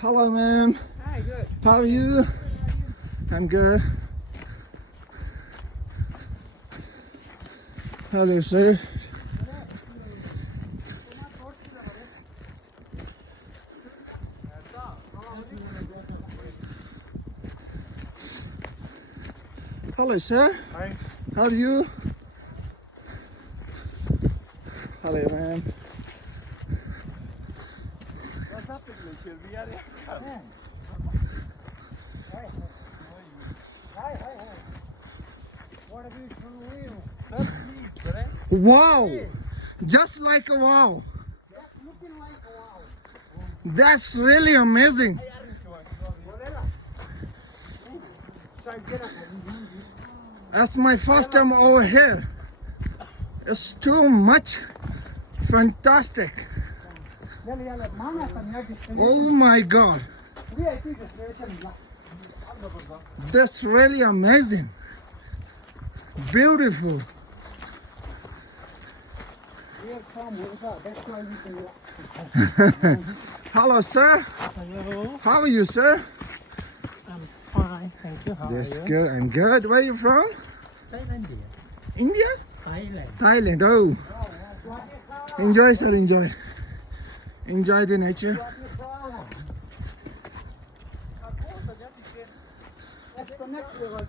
Hello, ma'am. Hi, good. How are you? I'm good. Hello, sir. Hello, sir. Hi. How are you? Hello, ma'am. What's up, Glacier? We are here. Hi. What are we doing? Sir, please, brother. Wow! Just like a wow. Just looking like a wow. That's really amazing. That's my first time over here. It's too much fantastic. Oh my God. That's really amazing. Beautiful. Hello, sir. Hello. How are you, sir? I'm fine, thank you. How That's are you? good. I'm good. Where are you from? Thailand. India? Thailand. Thailand. Oh. Enjoy, sir. Enjoy. Enjoy the nature. That's the next level,